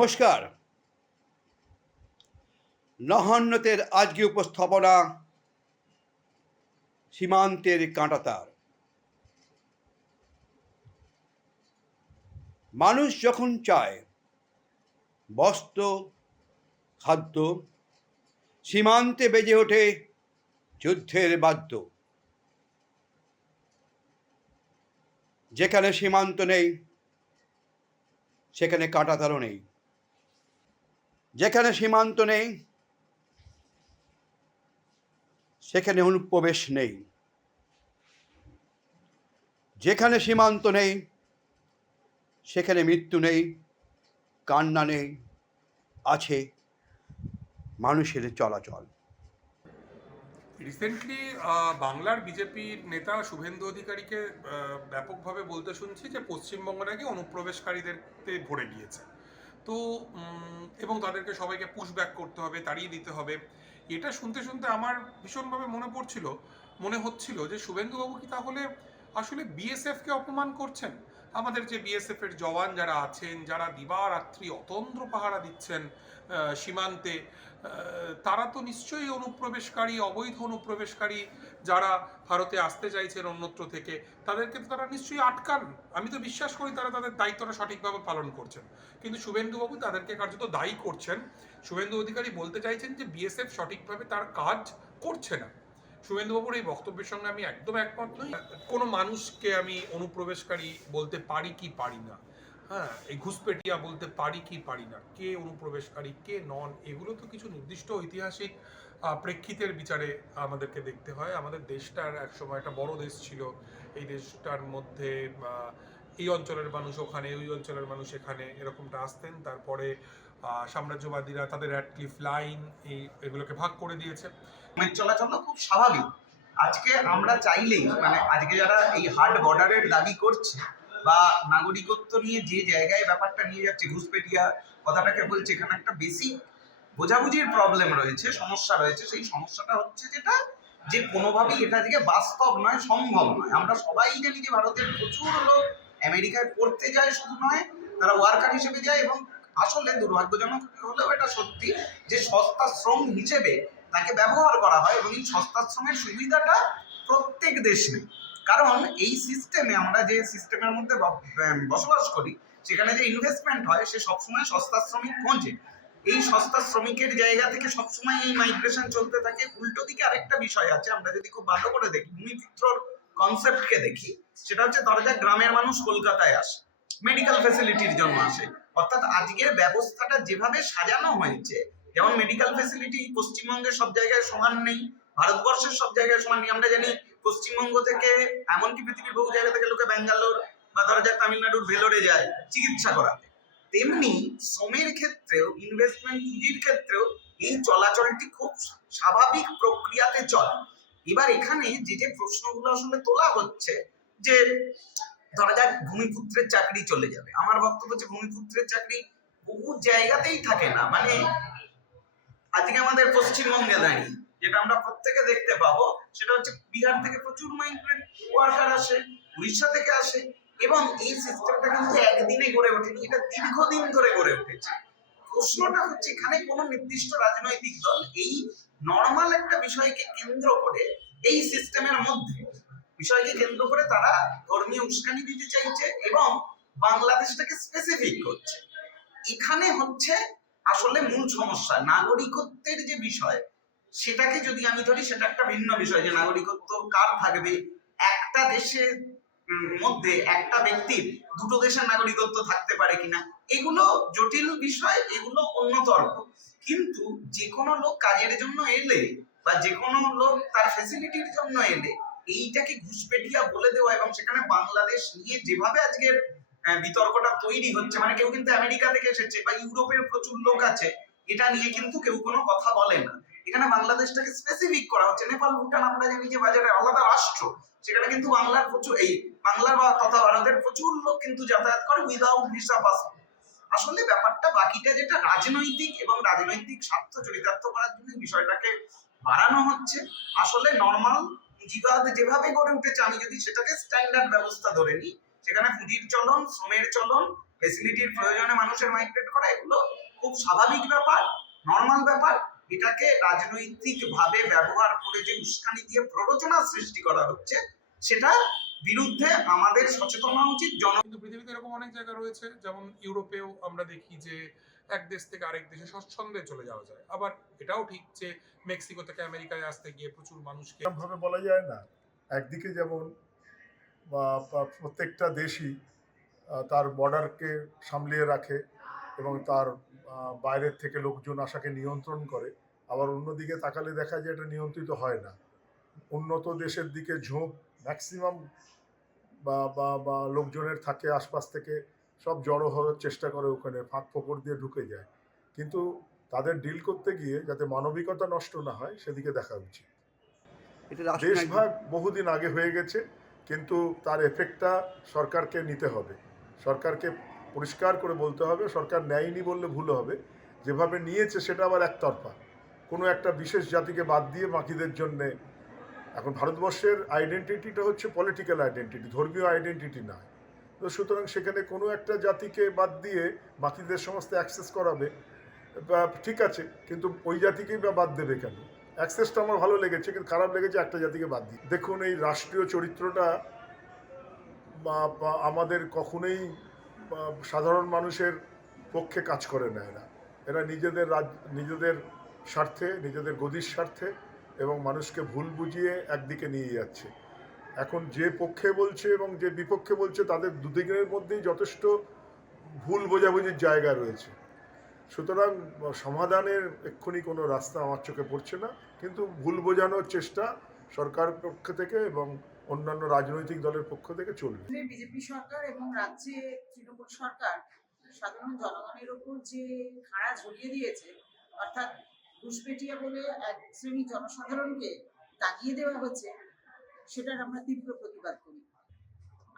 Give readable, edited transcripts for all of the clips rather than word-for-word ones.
নমস্কার। নহান্নতের আজকে উপস্থাপনা সীমান্তের কাঁটাতার। মানুষ যখন চায় বস্ত্র, খাদ্য, সীমান্তে বেজে ওঠে যুদ্ধের বাদ্য। যেখানে সীমান্ত নেই সেখানে কাঁটাতারও নেই, যেখানে সীমান্ত নেই সেখানে অনুপ্রবেশ নেই, যেখানে সীমান্ত নেই সেখানে মৃত্যু নেই, কান্না নেই, আছে মানুষের চলাচল। রিসেন্টলি বাংলার বিজেপির নেতা শুভেন্দু অধিকারীকে ব্যাপকভাবে বলতে শুনছি যে পশ্চিমবঙ্গ নাকি অনুপ্রবেশকারীদেরকে ভরে গিয়েছে। তো এবং তাদেরকে সবাইকে পুশব্যাক করতে হবে, তাড়িয়ে দিতে হবে। এটা শুনতে শুনতে আমার ভীষণভাবে মনে হচ্ছিল যে শুভেন্দুবাবু কি তাহলে আসলে বিএসএফকে অপমান করছেন? আমাদের যে বিএসএফ এর জওয়ান যারা আছেন, যারা দিবারাত্রি অতন্দ্র পাহারা দিচ্ছেন সীমান্তে, তারা তো নিশ্চয়ই অনুপ্রবেশকারী, অবৈধ অনুপ্রবেশকারী যারা ভারতে আসতে চাইছেন অন্যত্র থেকে, তাদেরকে তো তারা নিশ্চয়ই আটকান। আমি তো বিশ্বাস করি তারা তাদের দায়িত্বটা সঠিকভাবে পালন করছেন, কিন্তু শুভেন্দুবাবু তাদেরকে কার্যত দায়ী করছেন। শুভেন্দু অধিকারী বলতে চাইছেন যে বিএসএফ সঠিকভাবে তার কাজ করছে না। শুভেন্দুবাবুর এই বক্তব্যের সঙ্গে আমি একদম একমত নই। কোনো মানুষকে আমি অনুপ্রবেশকারী বলতে পারি কি পারি না, হ্যাঁ, এই ঘুষপেটিয়া বলতে পারি কি পারি না, কে অনুপ্রবেশকারী কে নন, এগুলো তো কিছু নির্দিষ্ট ঐতিহাসিক প্রেক্ষিতের বিচারে আমাদেরকে দেখতে হয়। আমাদের দেশটার একসময় একটা বড় দেশ ছিল, এই দেশটার মধ্যে এই অঞ্চলের মানুষ ওখানে, ওই অঞ্চলের মানুষ এখানে, এরকমটা আসতেন। তারপরে সাম্রাজ্যবাদীরা তাদের র্যাডক্লিফ লাইন এগুলোকে ভাগ করে দিয়েছে। চলাচল খুব স্বাভাবিক। আজকে আমরা চাইলেই আজকে যারা এই হার্ড বর্ডারের দাবি করছে বা নাগরিকত্ব নিয়ে যে জায়গায় ব্যাপারটা নিয়ে যাচ্ছে, ঘুষপেটিয়া কথাটাকে বলছে, এখানে একটা বেসিক বোঝাবুঝির প্রবলেম রয়েছে, সমস্যা রয়েছে। সেই সমস্যাটা হচ্ছে যেটা যে কোনোভাবেই এটা থেকে বাস্তব নয়, সম্ভব নয়। আমরা সবাই জানি যে ভারতের প্রচুর লোক আমেরিকায় পড়তে যায়, শুধু নয় তারা ওয়ার্কার হিসেবে যায়, এবং আসলে দুর্ভাগ্যজনক হলেও এটা সত্যি যে সস্তা শ্রম হিসেবে তাকে ব্যবহার করা হয়, এবং এই সস্তাশ্রমের সুবিধাটা প্রত্যেক দেশ নেই। কারণ এই সিস্টেমে, আমরা যে সিস্টেমের মধ্যে বসবাস করি, সেখানে যে ইনভেস্টমেন্ট হয় সে সবসময় সস্তা শ্রমিক খোঁজে। এই সস্তা শ্রমিকের জায়গা থেকে সবসময় এই মাইগ্রেশন চলতে থাকে। উল্টো দিকে আরেকটা বিষয় আছে, আমরা যদি খুব ভালো করে দেখি, ভূমিপুত্রর কনসেপ্টকে দেখি, সেটা হচ্ছে ধরা যাক গ্রামের মানুষ কলকাতায় আসে, মেডিকেল ফ্যাসিলিটির জন্য আসে। অর্থাৎ আজকের ব্যবস্থাটা যেভাবে সাজানো হয়েছে, যেমন মেডিকেল ফ্যাসিলিটি পশ্চিমবঙ্গের সব জায়গায় সমান নেই, ভারতবর্ষের সব জায়গায় সমান নেই। আমরা জানি পশ্চিমবঙ্গ থেকে, এমনকি পৃথিবীর বহু জায়গা থেকে লোকে ব্যাঙ্গালোর বা ধরা যাক তামিলনাড়ুর ভেলোরে যায় চিকিৎসা করাতে। তেমনি শ্রমের ক্ষেত্রেও, ইনভেস্টমেন্ট পুঁজির ক্ষেত্রেও এই চলাচলটি খুব স্বাভাবিক প্রক্রিয়াতে চলে। এবার এখানে যে প্রশ্নগুলো আসলে তোলা হচ্ছে, যে ধরা যাক ভূমিপুত্রের চাকরি চলে যাবে, আমার বক্তব্য হচ্ছে ভূমিপুত্রের চাকরি বহু জায়গাতেই থাকে না। আজকে আমাদের পশ্চিমবঙ্গে দাঁড়িয়ে যেটা আমরা প্রত্যেকে দেখতে পাবো, সেটা হচ্ছে বিহার থেকে প্রচুর মাইগ্রেন্ট ওয়ার্কার আসে, উড়িষ্যা থেকে আসে, এবং এই সিস্টেমটা কিন্তু একদিনে গড়ে ওঠেনি, এটা দীর্ঘদিন ধরে গড়ে উঠেছে। প্রশ্নটা হচ্ছে এখানে কোনো নির্দিষ্ট রাজনৈতিক দল এই নর্মাল একটা বিষয়কে কেন্দ্র করে, এই সিস্টেমের মধ্যে বিষয়কে কেন্দ্র করে তারা ধর্মীয় উস্কানি দিতে চাইছে এবং বাংলাদেশটাকে স্পেসিফিক করছে। এখানে হচ্ছে আসলে মূল সমস্যা। নাগরিকত্বের যে বিষয়, সেটাকে যদি আমি ধরি, সেটা একটা ভিন্ন বিষয়, যে নাগরিকত্ব কার থাকবে। একটা দেশের মধ্যে একটা ব্যক্তির দুটো দেশের নাগরিকত্ব থাকতে পারে কিনা, এগুলো জটিল বিষয়, এগুলো অন্য তর্ক। কিন্তু যে কোনো লোক কাজের জন্য এলে বা যে কোনো লোক তার ফ্যাসিলিটির জন্য এলে, এইটাকে ঘুষপেটিয়া বলে দেওয়া, এবং সেখানে বাংলাদেশ নিয়ে যেভাবে আজকের বিতর্কটা তৈরি হচ্ছে, কেউ কিন্তু আমেরিকা থেকে এসেছে বা ইউরোপের প্রচুর লোক আছে, এটা নিয়ে কিন্তু কেউ কোনো কথা বলে না। এখানে বাংলাদেশটাকে স্পেসিফিক করা হচ্ছে। নেপাল, ভুটান আমরা জানি যে বাজারে আলাদা রাষ্ট্র, সেখানে কিন্তু বাংলার প্রচুর, এই বাংলার বা তথা ভারতের প্রচুর লোক কিন্তু যাতায়াত করে উইদাউট ভিসা পাসপোর্ট। আসলে ব্যাপারটা বাকিটা যেটা রাজনৈতিক এবং রাজনৈতিক স্বার্থ চরিতার্থ করার জন্য বিষয়টাকে বাড়ানো হচ্ছে। আসলে নর্মাল পুঁজিবাদ যেভাবে গড়ে উঠেছে, আমি যদি সেটাকে স্ট্যান্ডার্ড ব্যবস্থা ধরে নিই, সেখানে পুঁজির চলন, শ্রমের চলন, ফেসিলিটির প্রয়োজনে মানুষের মাইগ্রেট করা, এগুলো খুব স্বাভাবিক ব্যাপার, নর্মাল ব্যাপার। এটাকে রাজনৈতিক ভাবে ব্যবহার করে যে উস্কানি দিয়ে প্ররোচনা সৃষ্টি করা হচ্ছে, সেটা বিরুদ্ধে আমাদের সচেতন হওয়া উচিত। কিন্তু পৃথিবীতে এরকম অনেক জায়গা রয়েছে, যেমন ইউরোপেও আমরা দেখি যে এক দেশ থেকে আরেক দেশে স্বচ্ছন্দে চলে যাওয়া যায়। আবার এটাও ঠিক যে মেক্সিকো থেকে আমেরিকায় আসতে গিয়ে প্রচুর মানুষকে ভাবে বলা যায় না। একদিকে যেমন প্রত্যেকটা দেশই তার বর্ডারকে সামলিয়ে রাখে এবং তার বাইরের থেকে লোকজন আসাকে নিয়ন্ত্রণ করে, আবার অন্যদিকে তাকালে দেখা যায় এটা নিয়ন্ত্রিত হয় না। উন্নত দেশের দিকে ঝোঁক ম্যাক্সিমাম বা লোকজনের থাকে, আশপাশ থেকে সব জড়ো হওয়ার চেষ্টা করে, ওখানে ফাঁক ফোকর দিয়ে ঢুকে যায়। কিন্তু তাদের ডিল করতে গিয়ে যাতে মানবিকতা নষ্ট না হয় সেদিকে দেখা উচিত। এটা রাষ্ট্রনায়ক দেশভাগ বহুদিন আগে হয়ে গেছে, কিন্তু তার এফেক্টটা সরকারকে নিতে হবে। সরকারকে পরিষ্কার করে বলতে হবে, সরকার নেয়নি বললে ভুল হবে, যেভাবে নিয়েছে সেটা আবার একতরফা, কোনো একটা বিশেষ জাতিকে বাদ দিয়ে বাকিদের জন্যে। এখন ভারতবর্ষের আইডেন্টিটিটা হচ্ছে পলিটিক্যাল আইডেন্টিটি, ধর্মীয় আইডেন্টিটি নয়। তো সুতরাং সেখানে কোনো একটা জাতিকে বাদ দিয়ে বাকিদের সমস্ত অ্যাক্সেস করাবে, ঠিক আছে, কিন্তু ওই জাতিকেই বা বাদ দেবে কেন? অ্যাক্সেসটা আমার ভালো লেগেছে, কিন্তু খারাপ লেগেছে একটা জাতিকে বাদ দিয়ে। দেখুন, এই রাষ্ট্রীয় চরিত্রটা বা আমাদের কখনোই সাধারণ মানুষের পক্ষে কাজ করে না। এরা নিজেদের স্বার্থে, নিজেদের গদির স্বার্থে এবং মানুষকে ভুল বুঝিয়ে একদিকে নিয়ে যাচ্ছে। এখন যে পক্ষে বলছে এবং যে বিপক্ষে বলছে, তাদের দুদিকের মধ্যেই যথেষ্ট ভুল বোঝাবুঝির জায়গা রয়েছে। সুতরাং সমাধানের এক্ষুনি কোনো রাস্তা আমার চোখে পড়ছে না, কিন্তু ভুল বোঝানোর চেষ্টা সরকারের পক্ষ থেকে এবং অন্যান্য রাজনৈতিক দলের পক্ষ থেকে চলবে। বিজেপি সরকার এবং রাজ্যে তৃণমূল সরকার সাধারণ জনগণের উপর যে খাড়া ঝুলিয়ে দিয়েছে, অর্থাৎ ঘুষপেটিয়া বলে এক শ্রেণী জনসাধারণকে তাগিয়ে দেওয়া হচ্ছে, সেটার আমরা তীব্র প্রতিবাদ করি।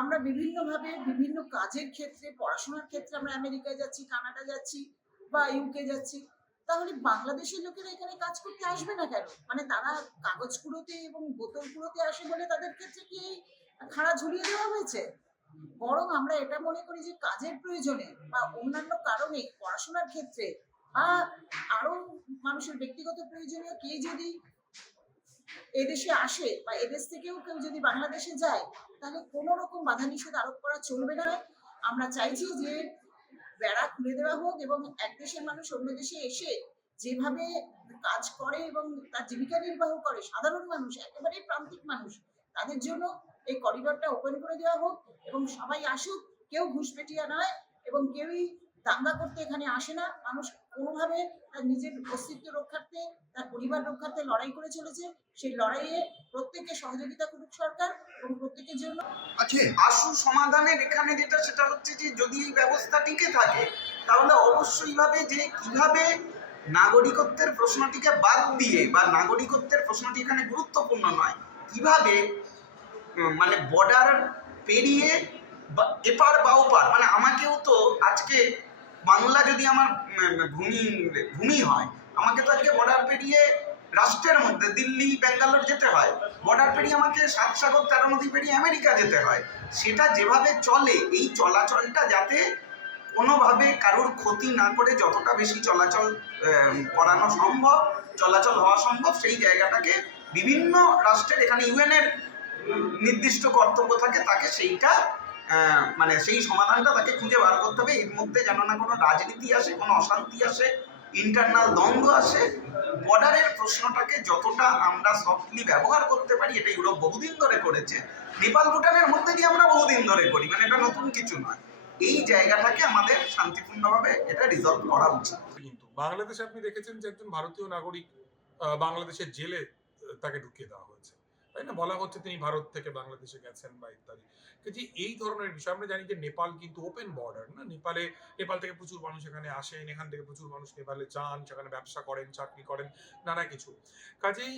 আমরা বিভিন্নভাবে বিভিন্ন কাজের ক্ষেত্রে, পড়াশোনার ক্ষেত্রে আমরা আমেরিকায় যাচ্ছি, কানাডা যাচ্ছি বা ইউকে যাচ্ছি, তাহলে বাংলাদেশের লোকেরা এখানে কাজ করতে আসবে না কেন? মানে তারা কাগজ কুড়োতে এবং বোতল কুড়োতে আসে বলে তাদের ক্ষেত্রে কি এই খাড়া ঝুলিয়ে দেওয়া হয়েছে? বরং আমরা এটা মনে করি যে কাজের প্রয়োজনে বা অন্যান্য কারণে, পড়াশোনার ক্ষেত্রে বা আরো মানুষের ব্যক্তিগত প্রয়োজনীয় কেউ যদি এদেশে আসে বা এদেশ থেকেও কেউ যদি বাংলাদেশে যায়, তাহলে কোনো রকম বাধা নিষেধ আরোপ করা চলবে না। আমরা চাইছি যে বেড়া খুলে দেওয়া হোক এবং এক দেশের মানুষ অন্য দেশে এসে যেভাবে কাজ করে এবং তার জীবিকা নির্বাহ করে, সাধারণ মানুষ, একেবারে প্রান্তিক মানুষ, তাদের জন্য এই করিডোরটা ওপেন করে দেওয়া হোক এবং সবাই আসুক। কেউ ঘুষপেটিয়া নয় এবং কেউই দাঙ্গা করতে এখানে আসে না। মানুষ কোনোভাবে তার নিজের অস্তিত্ব রক্ষার্থে, তার পরিবার রক্ষার্থে লড়াই করে চলেছে। সেই লড়াইয়ে প্রত্যেককে সহযোগিতা করুক সরকার এবং প্রত্যেকের জন্য আছে। আশু সমাধানের এখানে যেটা, সেটা হচ্ছে যে যদি এই ব্যবস্থা টিকে থাকে, তাহলে অবশ্যই ভাবে যে কিভাবে নাগরিকত্বের প্রশ্নটিকে বাদ দিয়ে, বা নাগরিকত্বের প্রশ্নটি এখানে গুরুত্বপূর্ণ নয়, কিভাবে মানে বর্ডার পেরিয়ে এপার বা ওপার, মানে আমাকেও তো আজকে বাংলা যদি আমার ভূমি হয়, আমাকে তো আজকে বর্ডার পেরিয়ে রাষ্ট্রের মধ্যে দিল্লি, ব্যাঙ্গালোর যেতে হয়। বর্ডার পেরিয়ে আমাকে 7 সাগর 13 নদী পেরিয়ে আমেরিকা যেতে হয়। সেটা যেভাবে চলে, এই চলাচলটা যাতে কোনোভাবে কারোর ক্ষতি না করে যতটা বেশি চলাচল করানো সম্ভব, চলাচল হওয়া সম্ভব, সেই জায়গাটাকে বিভিন্ন রাষ্ট্রের, এখানে ইউএনের নির্দিষ্ট কর্তব্য থাকে, তাকে সেইটা মানে সেই সমাধানটা তাকে খুঁজে বার করতে হবে। এর মধ্যে যেন না কোনো রাজনীতি আসে, কোনো অশান্তি আসে, ইন্টারনাল দ্বন্দ্ব আসে। বর্ডারের প্রশ্নটাকে যতটা আমরা সফটলি ব্যবহার করতে পারি, এটা ইউরোপ বহুদিন ধরে করেছে, নেপাল ভুটানের মধ্যে দিয়ে আমরা বহুদিন ধরে করি, মানে এটা নতুন কিছু নয়। এই জায়গাটাকে আমাদের শান্তিপূর্ণভাবে এটা রিজলভ করা উচিত। কিন্তু বাংলাদেশে আপনি দেখেছেন যে একজন ভারতীয় নাগরিক বাংলাদেশের জেলে তাকে ঢুকিয়ে দেওয়া হয়েছে, তাই না? বলা হচ্ছে তিনি ভারত থেকে বাংলাদেশে গেছেন বা ইত্যাদি। যে এই ধরনের বিষয় আমরা জানি যে নেপাল কিন্তু ওপেন বর্ডার না, নেপাল থেকে প্রচুর মানুষ এখানে আসেন, এখান থেকে প্রচুর মানুষ নেপালে যান, সেখানে ব্যবসা করেন, চাকরি করেন, নানা কিছু। কাজেই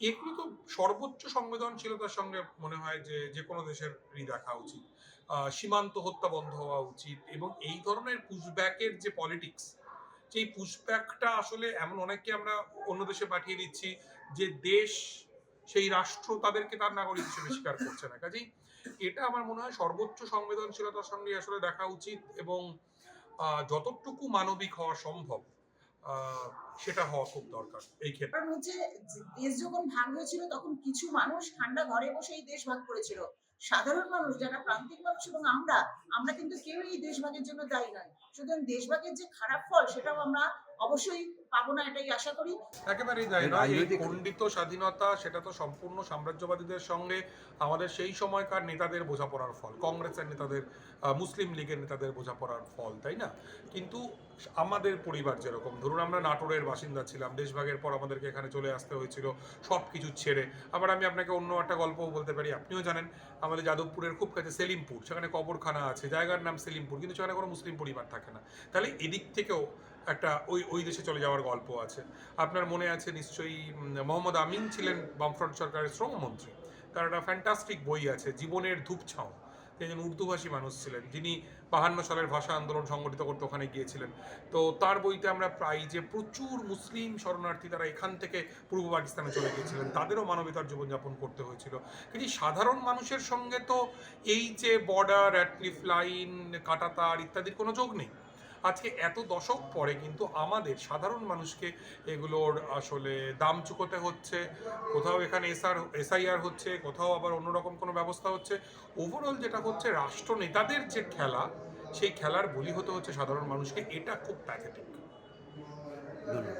এগুলো তো সর্বোচ্চ সংবেদনশীলতার সঙ্গে মনে হয় যে কোনো দেশেরই দেখা উচিত। সীমান্ত হত্যা বন্ধ হওয়া উচিত এবং এই ধরনের পুশব্যাকের যে পলিটিক্স, সেই পুশব্যাকটা আসলে এমন অনেককে আমরা অন্য দেশে পাঠিয়ে দিচ্ছি যে দেশ, সেই রাষ্ট্র তাদেরকে তার নাগরিক হিসেবে স্বীকার করছে না। কাজেই এটা আমার মনে হয় সর্বোচ্চ সংবেদনশীলতার সঙ্গে আসলে দেখা উচিত, এবং যতটুকু মানবিক হওয়া সম্ভব সেটা হওয়া খুব দরকার এই ক্ষেত্রে। কারণ হচ্ছে দেশ যখন ভাগ হয়েছিল তখন কিছু মানুষ ঠান্ডা ঘরে বসেই দেশ ভাগ করেছিল। সাধারণ মানুষ যারা প্রান্তিক মানুষ এবং আমরা কিন্তু কেউই এই দেশ ভাগের জন্য দায়ী নয়। সুতরাং দেশ ভাগের যে খারাপ ফল সেটাও আমরা অবশ্যই পাবো না, এটাই আশা করি। একেবারেই তাই নয়। এই রাজনৈতিক খণ্ডিত স্বাধীনতা সেটা তো সম্পূর্ণ সাম্রাজ্যবাদীদের সঙ্গে আমাদের সেই সময়কার নেতাদের বোঝাপড়ার ফল, কংগ্রেসের নেতাদের, মুসলিম লীগের নেতাদের বোঝাপড়ার ফল, তাই না? কিন্তু আমাদের পরিবার যেরকম, ধরুন আমরা নাটোরের বাসিন্দা ছিলাম, দেশভাগের পর আমাদেরকে এখানে চলে আসতে হয়েছিল সব কিছু ছেড়ে। আবার আমি আপনাকে অন্য একটা গল্পও বলতে পারি, আপনিও জানেন আমাদের যাদবপুরের খুব কাছে সেলিমপুর, সেখানে কবরখানা আছে, জায়গার নাম সেলিমপুর, কিন্তু সেখানে কোনো মুসলিম পরিবার থাকে না। তাহলে এদিক থেকেও একটা ওই দেশে চলে যাওয়ার গল্প আছে। আপনার মনে আছে নিশ্চয়ই, মোহাম্মদ আমিন ছিলেন বামফ্রন্ট সরকারের শ্রমমন্ত্রী, তার একটা ফ্যান্টাস্টিক বই আছে জীবনের ধূপছাঁও। তিনি একজন উর্দুভাষী মানুষ ছিলেন, যিনি 52 সালের ভাষা আন্দোলন সংগঠিত করতে ওখানে গিয়েছিলেন। তো তার বইতে আমরা প্রায় যে প্রচুর মুসলিম শরণার্থী তারা এখান থেকে পূর্ব পাকিস্তানে চলে গিয়েছিলেন, তাদেরও মানবতার জীবনযাপন করতে হয়েছিল। কিন্তু সাধারণ মানুষের সঙ্গে তো এই যে বর্ডার, অ্যাটলিফ লাইন, কাঁটাতার ইত্যাদির কোনো যোগ নেই। আজকে এত দশক পরে কিন্তু আমাদের সাধারণ মানুষকে এগুলোর আসলে দাম চুকোতে হচ্ছে। কোথাও এখানে এসআইআর হচ্ছে, কোথাও আবার অন্যরকম কোনো ব্যবস্থা হচ্ছে। ওভারঅল যেটা হচ্ছে রাষ্ট্র নেতাদের যে খেলা, সেই খেলার বলি হতে হচ্ছে সাধারণ মানুষকে। এটা খুব প্যাথেটিক। ধন্যবাদ।